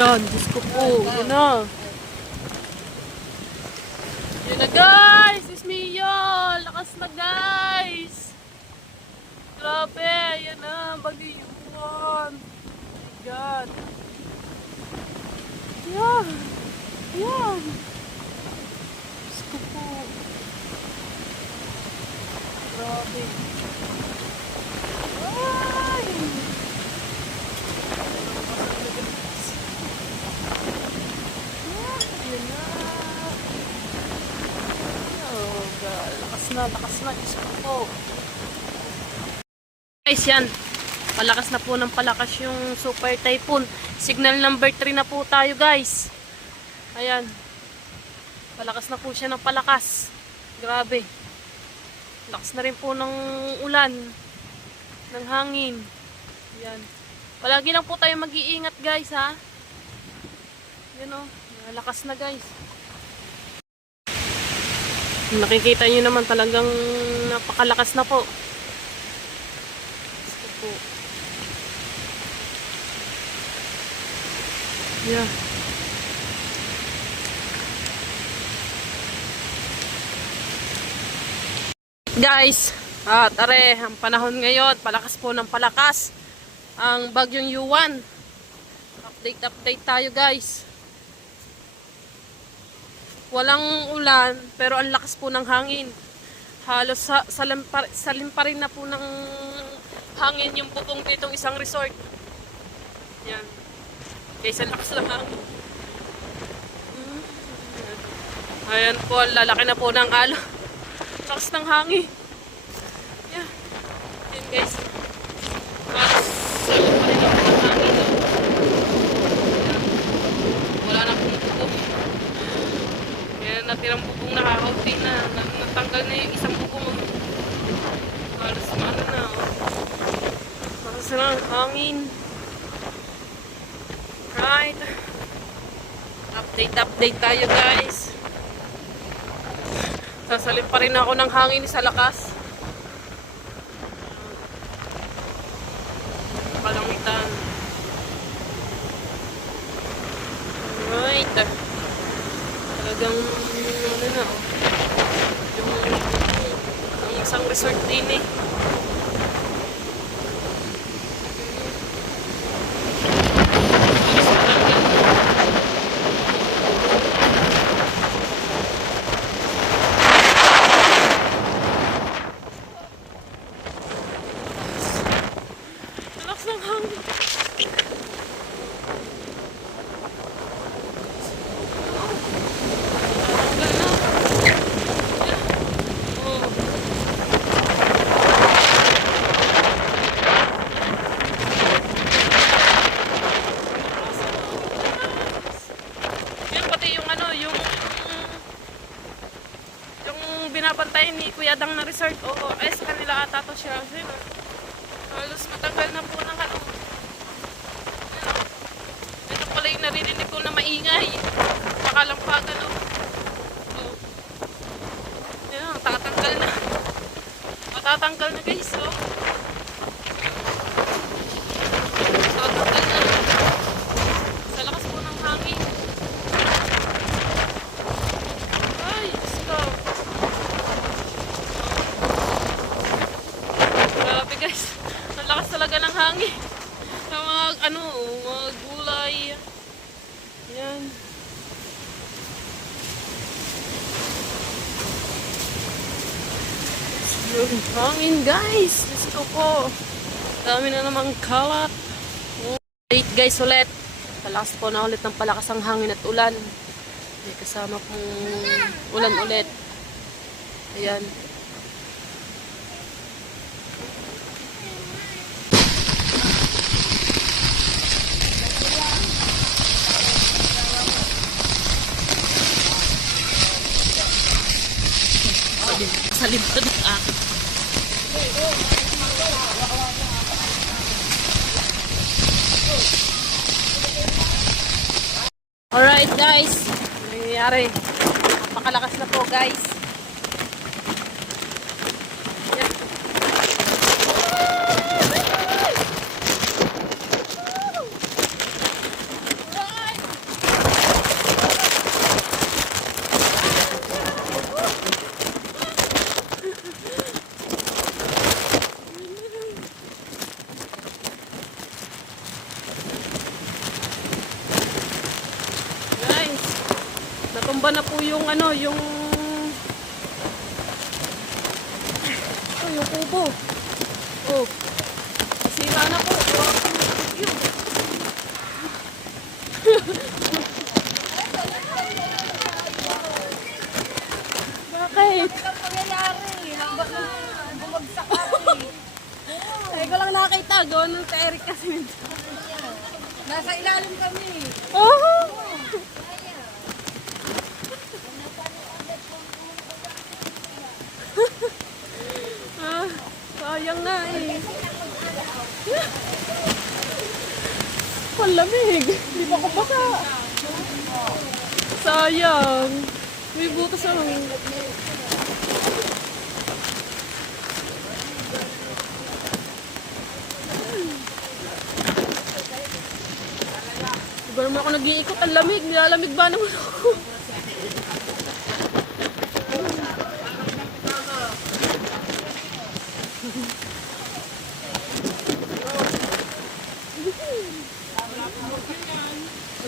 Yan, Diyos ko po. Yun na. Yun na guys! Diyos Mio! Lakas na guys! Grabe! Yan na. Bagyo yun. Oh my God. Yan. Yan. Diyos ko po. Grabe. Ay! Yun na. Oh God. Lakas na. Lakas na. Diyos ko po. Guys, yan. Palakas na po ng palakas yung Super Typhoon. Signal number 3 na po tayo guys. Ayan. Palakas na po siya ng palakas. Grabe. Lakas na rin po ng ulan. Ng hangin. Ayan. Palagi lang po tayo mag-iingat guys ha. Yan o. Lakas na guys. Nakikita nyo naman talagang napakalakas na po. Po. Yeah. Guys, tare, ang panahon ngayon, palakas po ng palakas ang bagyong Yuan. Update tayo guys. Walang ulan, pero ang lakas po ng hangin. Halos salim pa rin na po ng hangin yung bubong ditong isang resort. Yan. Guys, ang lakas ng hangin. Ayan po, ang lalaki na po ng alon. Lakas ng hangin. Yan. Yan guys. Halos salim pa rin na po ng hangin. Yan. Wala na pong bubong. Yan, natirang bubong nakakauti na. Natanggal na yung isang bubong. Halos maano na. Lakas ng hangin. Right. Update tayo guys. Sasalip pa rin ako ng hangin sa lakas. Palangitan. Right. Talagang ano na. Yung ang isang resort din eh. Binabantayan ni Kuya Dang na resort. Oo, sa kanila ata to siya. Sino? Halos matagal na po ng ano. Ito pala yung narinig ko na maingay. Makalampagan o. Oh. Yan, tatanggal na. Matatanggal na guys, oh. Tatanggal na. Sa lakas po ng hangin. Ay, Diyos ko. Guys, ang lakas talaga ng hangin sa mga mga gulay. Yan. Yung hangin guys. Diyos ko po. Dami na namang kalat. Update guys ulit. Palakas po na ulit ng palakas ang hangin at ulan. May kasama pong ulan ulit. Ayan. Sa libad ng akin. Alright guys, nangyayari. Napakalakas na po guys. Yan. Alright. Natumba na po yung ano, yung yung kubo. Oh. Sira na po. Yun. Bakit? Ay, ko lang nakita. Gawa ng Eric kasi. Nasa ilalim kami. Oh! Ah, sayang nga eh. Palamig. Hindi pa ko basa. Sayang. May butas ako. Diba naman ako nag-iikot, ang lamig. Nilalamig ba naman ako?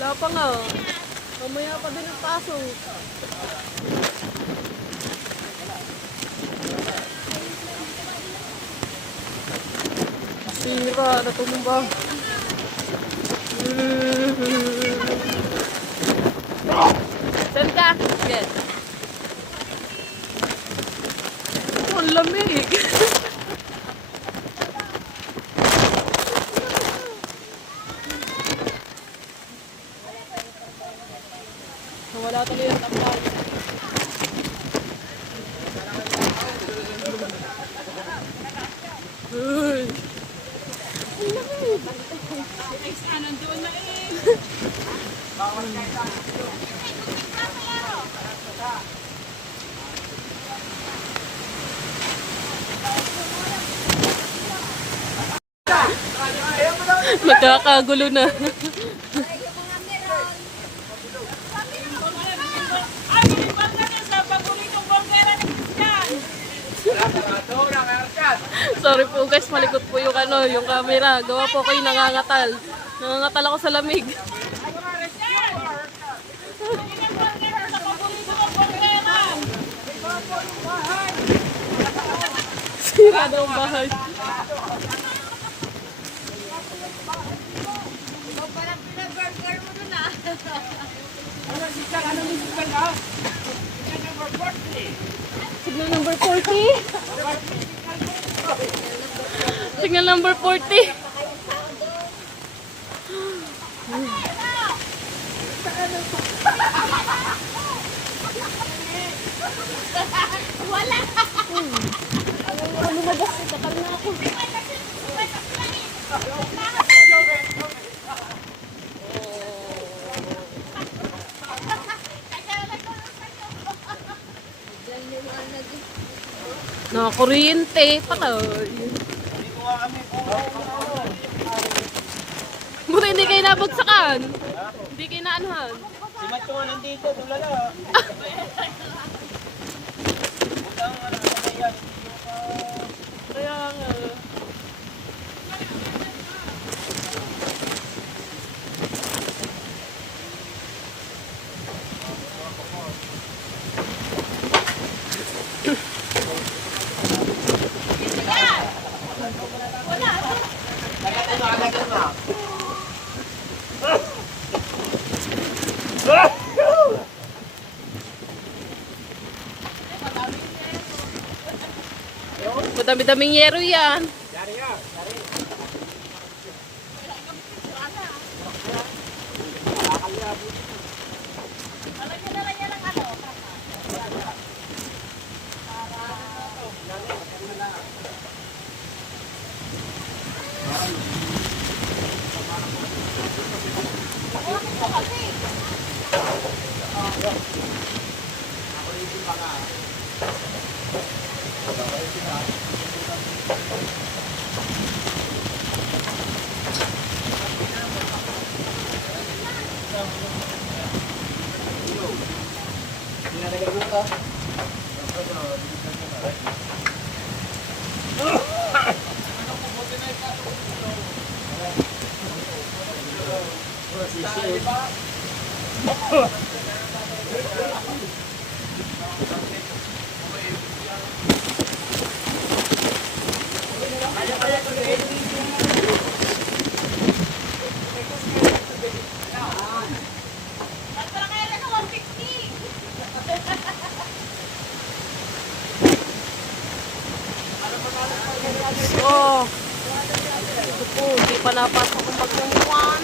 Wala pa nga. Mamaya pa din ang pasok. Sira, natumba. Saan ka? Yes. Ang lamig. Wala tuloy ang tampal. Uy. Ang lamig. Nandun na eh. Magkakagulo na. Sorry po guys, malikot po yung ano, yung camera. Gawa po kayo nangangatal. Nangangatal ako sa lamig. Sira daw ang bahay. Parang pinaburger mo dun ah. Signal number 40. Signal number 40. Wala. Lumabas, takal na ako. Nakakuryente, patay. Buti hindi kayo nabagsakan. Hindi kayo naanuhan. Si Macho nga nandito, tulala. Butang ano na yan. Kaya nga. Madami-daming yero yan. So, ito po, hindi pa napasok ang pagmumuan.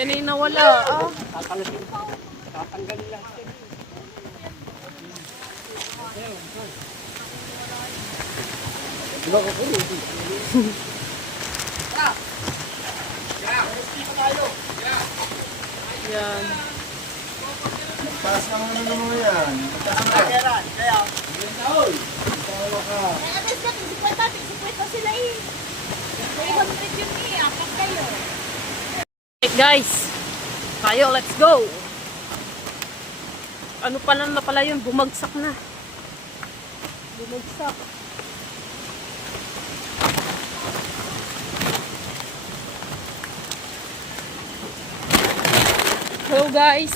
Yan ay nawala. Ah. Yan. Taas ng ano mo yan. Taas na. Eh, atas ka, 50 sila eh. May 100 yun eh, apat kayo. Right guys, tayo, let's go. Ano pala na pala yun, bumagsak na. Bumagsak. Hello guys.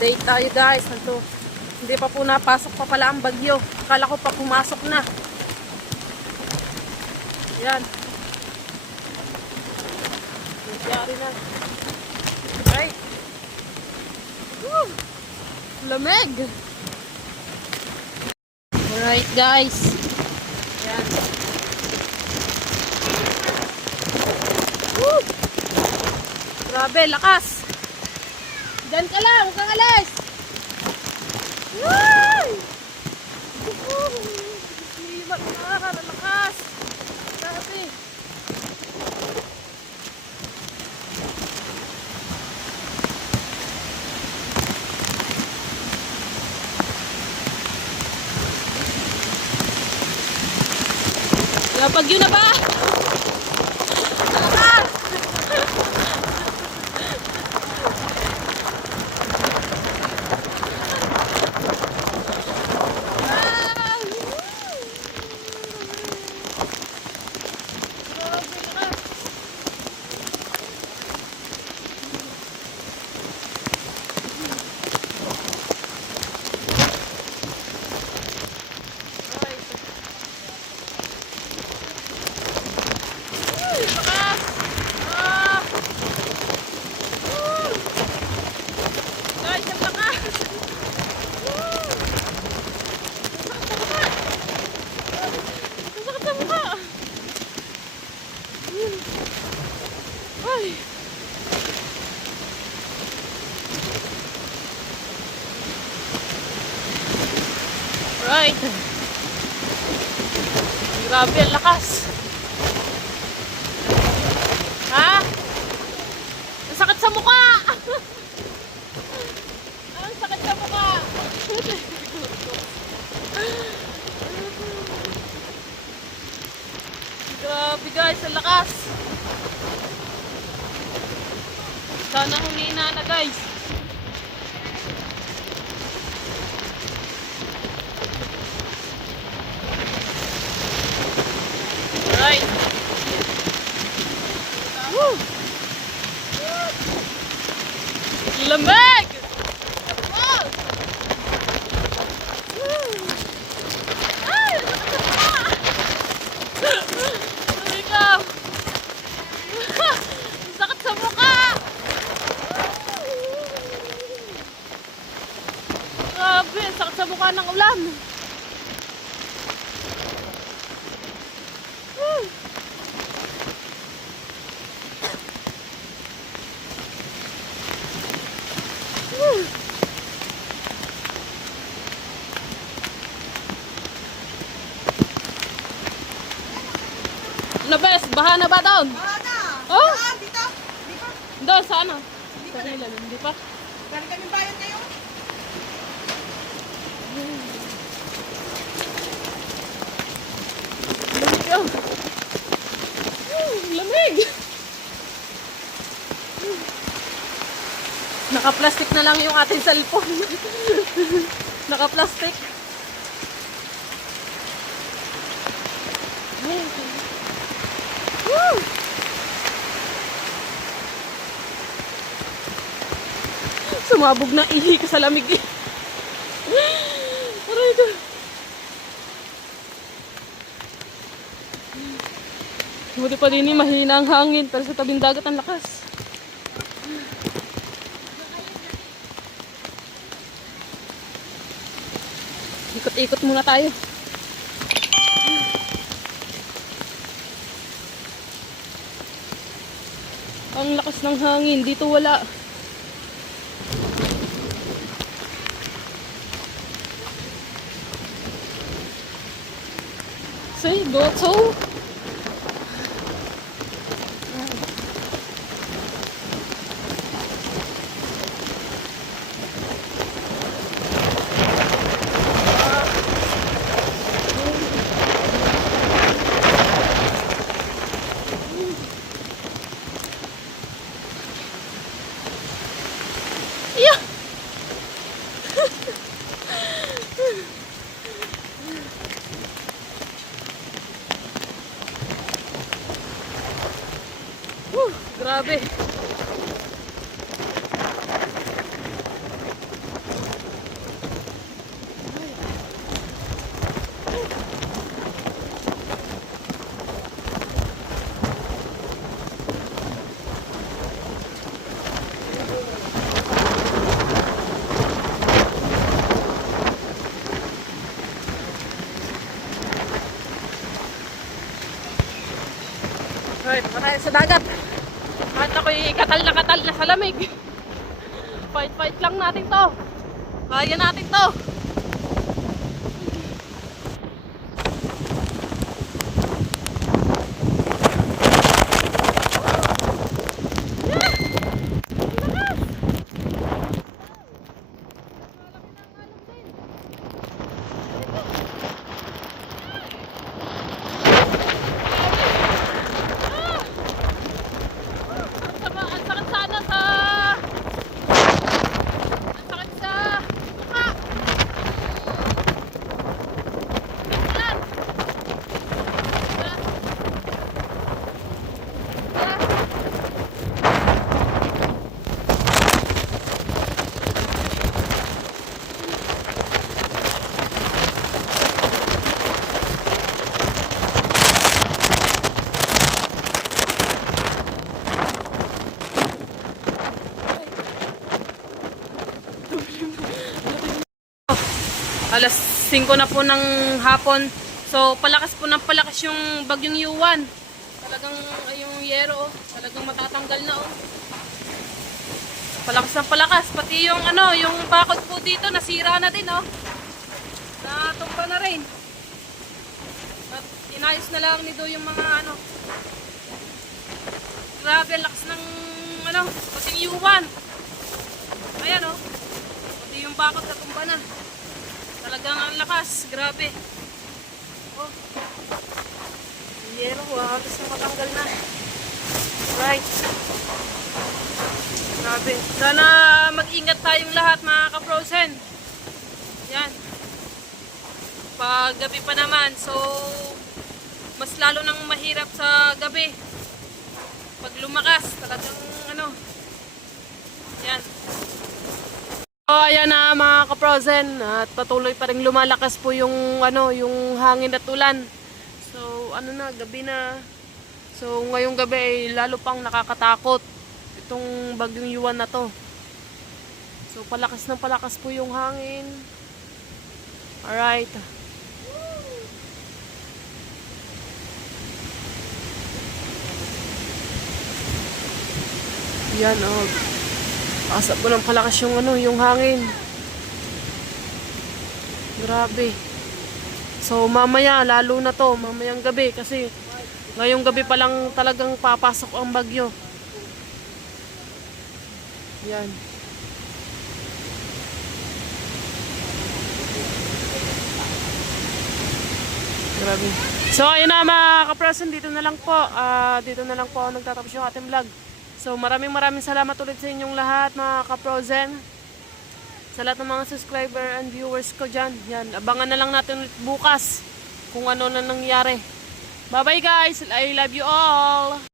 Update tayo guys. Ito, hindi pa po napasok pa pala ang bagyo. Akala ko pa pumasok na. Yan. Nangyari na. Right. Woo! Lamig. Alright guys. Yan. Woo! Grabe, lakas. Diyan ka lang, huwag kang alis. Yay! Limat na, lakas. Grabe. Bagyo na ba? Lakas! Right. Grabe, ang lakas. Ha? Ang sakit sa mukha. Ang sakit sa mukha. Grabe guys, ang lakas. Sana humina na guys. Right. Woo! Lamig! Wow! Woo! Ay! Sorry ka! Sakit sa mukha! Grabe, sakit sa mukha ng ulan. na bes, baha na ba doon? Bata! Oh? Dito! Dito! Doon, sa ano? Sa ilan, hindi pa. Galing kami bayan ngayon. Lamig yun. Lamig! Naka-plastic na lang yung ating cellphone. Naka-plastic. Woo! Sumabog na ihi ka sa lamig eh. Aray ko. Buti pa din mahina ang hangin pero sa tabing dagat ang lakas. Ikot-ikot muna tayo. Ang lakas ng hangin. Dito wala. Say, goto. Yeah. Grabe. Right, tayo sa dagat. At ako'y katal na sa lamig. Fight lang natin to. Kaya natin to. Alas 5 na po ng hapon. So, palakas po ng palakas yung bagyong Yuan. Talagang yung yero, talagang matatanggal na oh. Palakas ng palakas. Pati yung ano, yung bakod po dito, nasira na din oh. Natumba na rin. At inayos na lang nito yung mga ano. Grabe, lakas ng ano, pati yung Yuan. Ayan oh. Pati yung bakod natumba na. Talagang ang lakas, grabe. Oh. Yero, halos na matanggal na. Right. Grabe. Sana mag-ingat tayong lahat mga ka-frozen. Yan. Pag gabi pa naman, so mas lalo nang mahirap sa gabi. Pag lumakas, talagang ano. Yan. So, ayan na mga ka-frozen at patuloy pa rin lumalakas po yung ano, yung hangin at ulan. So, ano na, gabi na. So, ngayong gabi ay lalo pang nakakatakot itong bagyong Yuan na to. So, palakas ng palakas po yung hangin. Alright. Yan, oh. Asa po ng palakas yung ano, yung hangin. Grabe. So mamaya lalo na to, mamayang gabi kasi Ngayong gabi pa lang talagang papasok ang bagyo. Yan. Grabe. So, ayun na mga kaprasan, dito na lang po. Dito na lang po nagtatapos yung ating vlog. So, maraming salamat ulit sa inyong lahat mga kaprozen. Sa lahat ng mga subscriber and viewers ko dyan. Yan, abangan na lang natin ulit bukas kung ano na nangyari. Bye-bye guys! I love you all!